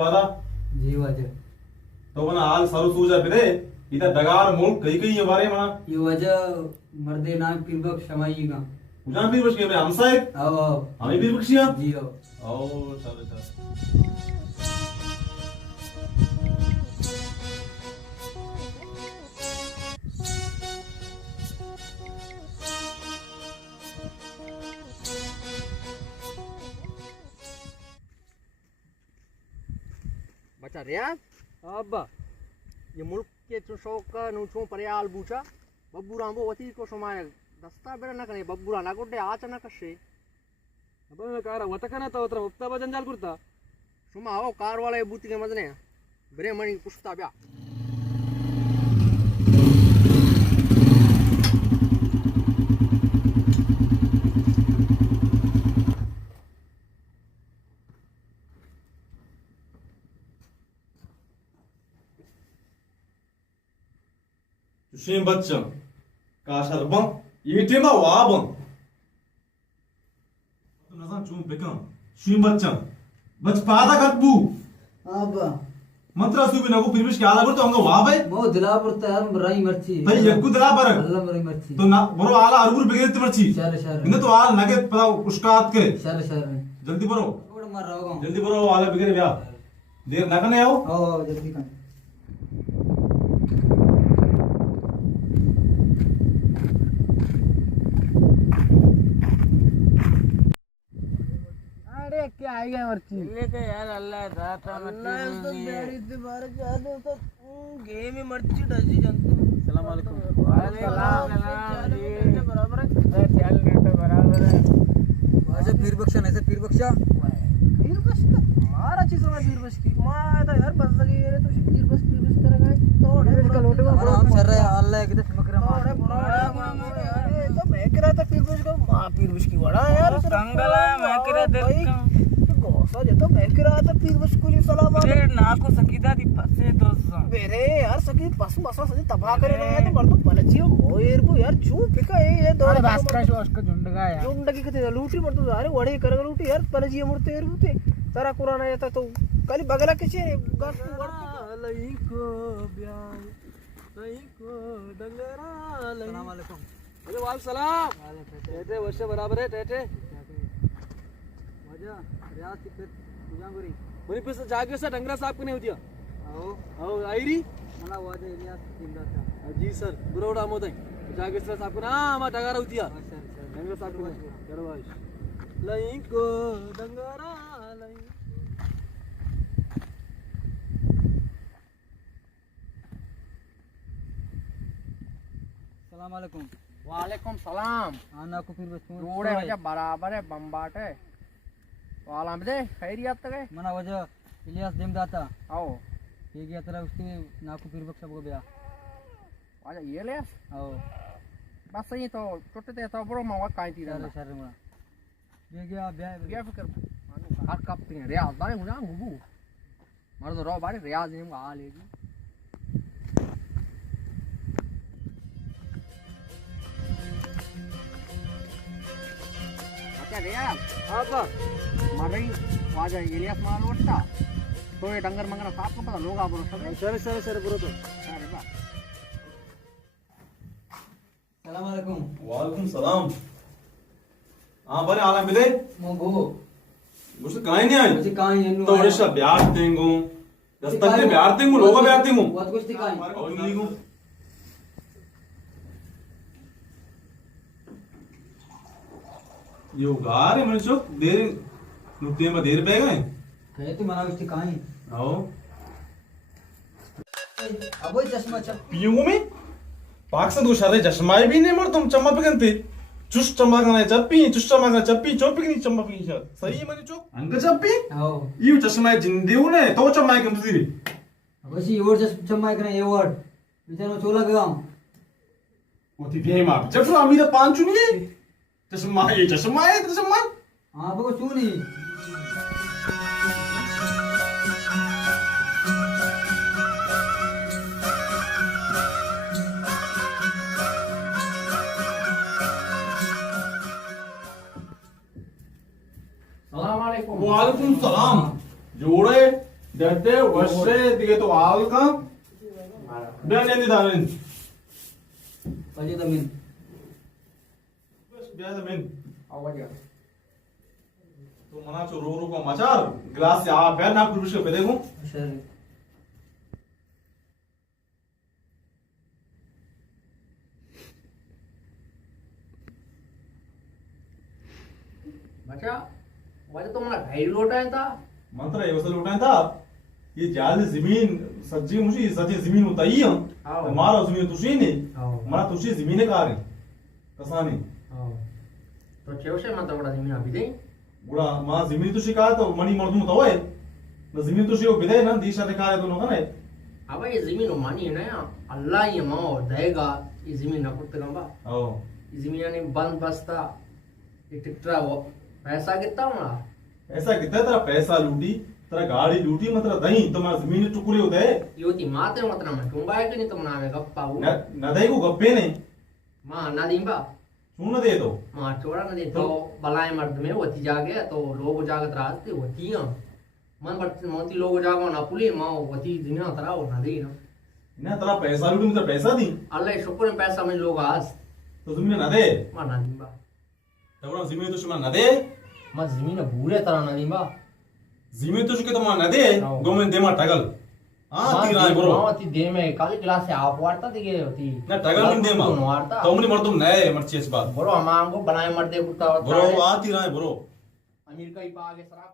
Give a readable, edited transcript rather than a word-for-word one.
पादा जी वजह तो बना हाल सारू सूजा पिदे इधर डगार मुल्क कई कई हमारे मना ये वजह मर्दे नाम पीरबक शमाई का उजान भी बच के हम साइड आओ हमें भी बख्शिया जी आओ ओ चलो चलो बचा रियाज अब ये मुल्क के शौक का नूचों परियाल बूचा बब्बूरा वो वती को समाय दस्ता बेरा ना करे बब्बूरा ना गोडे आच ना कशे अब मैं कार वतकना तो उतर उप्ता बजंजाल कुर्ता सुमा आओ कार वाले बूती के मजने बरे मणि पुष्ता ब्या Shim bachchan kasharban yitima waban nazan chum pekan shim bachchan bach pada katbu अब mantra su bi nagu pirmish ke ala bar to anga wabe मो दिला पड़ता यार मराई मर्ची tai yakku dala bar अल्लाह मराई मर्ची to na baro ala arbur begret marchi sir sir inne to al nage pada ushkat ke sir sir jaldi baro थोड़ा मार रहा हूँ jaldi baro ala begre bya der na kane आओ आओ जल्दी कर अरे क्या आई गया मर्ची लेके यार अल्लाह दाता अल्लाह तो बेड़ी से बाहर जा दो तो गेम में मर्ची डजी जंतु अस्सलाम वालेकुम वालेकुम सलाम बराबर है ख्याल नेट बराबर है वैसे पीर बख्शा नहीं से पीर बख्शा पीर बस का मारा चीज में पीर बस की मां तो यार बस लगी रे तो पीर बस करेगा तो इसका लोटे को आराम कर रहा है अल्लाह किधर चमक रहा अरे बड़ा यार तो मैं कह रहा था पीर बस का मां पीर बस की बड़ा यार कंगला मैं करे देख गोसा जे तो मैं कह रहा था पीर बस को सलाम अरे ना को सकीदा दी फसे दोस्त बेरे यार सकी पस मसा सजी तबाह करे ना यार मर्दो पलचियो मोयर को यार चू पिका ये दो बास्का शो उसका झुंडगा यार झुंडगी कते लूटी मर्दो अरे वडे कर लूटी यार पलचियो मुर्ते यार मुते तारा कुरान येता तो कली बगला किचे गस लई को ब्याह लई को डंगरा लई अस्सलाम वालेकुम अरे वाल सलाम टेटे वर्ष बराबर है टेटे वजह रियाज की फिर गुजांगुरी वही पे जागे से डंगरा साहब को नहीं होतिया आओ आओ आईरी मला वजह इलियास जिंदा था जी सर बुरोड़ा मोदय जागे से साहब को ना मा डगारा होतिया सर सर डंगरा साहब को करवाइश लई को डंगरा लई अस्सलाम वालेकुम वालेकुम सलाम आना को पीर बख्शा रोड़े वजह बराबर है बम्बाट है वाला दे खैरियत तक मना वजह इलियास जिंदा आओ ये गया तरह उसके नाकू पीर बख्शा को ब्याह आजा ये ले आओ बस ये तो छोटे ते तो बड़ो मावा काई थी शर शर मुड़ा ये गया ब्याह क्या फिक्र हर कप पे रियाज बारे मुझे गुबू मार तो रो बारे रियाज ने आ लेगी अच्छा रियाज आपा मारे वाजा एलियास मार लोटा तो ये डंगर मंगना साफ को पता लोग आप सब सर बुरो तो अरे बा सलाम वालेकुम वालेकुम सलाम हां बरे आला मिले मो गो मुझे कहीं नहीं आई मुझे कहां ये तो ओडिशा ब्याह तेंगू दस्तक ने ब्याह तेंगू लोग ब्याह तेंगू बहुत कुछ दिखाई और नहीं को ये उगार है मनुष्य देर नुक्ते में देर पे गए कहे तो मना उसकी कहां आओ अब वो चश्मा चप पियूंगू में पाक से दो शरे चश्माए भी नहीं मर तुम चम्मा पे गंते चुस चम्मा का चप्पी चुस चम्मा का चप्पी चोपी की चम्मा पे सर सही है मनी चोक अंग चप्पी आओ ये चश्मा जिंदे हो ने तो चम्मा के मुझे अब ऐसी ये वर्ड चश्मा करे ये वर्ड इधर में चोला गया वो थी भी मां जब तो अमीर पांच चुनी है चश्मा है चश्मा हां वो सुनी सलाम वालेकुम वालेकुम सलाम जोड़े Dette वर्षे दिगे तो आल का ब्याने नि दारिन પછી તમે बस ब्याने में આવા જાવ तो मना चो रो को मचार ग्लास से आ बैठ ना कुछ पे देखूं સર बच्चा वजह तो मला ढाई लोटा था मंत्र ये वसल उठाया था ये ज्यादा जमीन सज्जी मुझे सच्ची जमीन उताई है आओ। मारा जमीन तुझी नहीं आओ। मना तुझी जमीन का रही कसानी तो चेवशे मत बड़ा जमीन अभी दे बुरा मां जमीन तुझी का तो मनी मर्दू तो है ना जमीन तुझी को बिदे ना दिशा दिखा रहे दोनों का नहीं अब ये जमीन मानी है ना अल्लाह ये माओ देगा ये जमीन ना कुत्ते गंबा ओ ये जमीन ने बंद बस्ता ये टिकट्रा वो पैसा कितना हमारा ऐसा कितना तेरा पैसा लूटी तेरा गाड़ी लूटी मतलब दही तो मैं जमीन टुकड़े होते है योती माते मतलब मैं टुंबाए कि नहीं तो मना में गप्पा वो न दही को गप्पे नहीं मां ना दीबा सुन न दे दो मां चोड़ा ना दे तो बलाए मर्द में होती जागे तो लोग जागत रास्ते होती है मन पर मोती लोग जागो ना पुली मां होती दुनिया तरा हो ना दे ना ना तेरा पैसा लूटी मतलब पैसा दी अल्लाह शुक्र में पैसा में लोग आज तो जमीन न दे मां ना दीबा तबड़ा जमीन तो न दे मां जमीन बुरे तरह ना दीबा जमीन तो के तो न दे दो में दे मा टगल हां तीरा है ब्रो मां ती दे में काली क्लास से आप वार्ता दिए होती ना टगल में दे मा वार्ता तो मनी मर तुम नए मर्ची इस बात ब्रो मां को बनाए मर्दे कुत्ता ब्रो आ तीरा है ब्रो अमीर का ही पागे शराब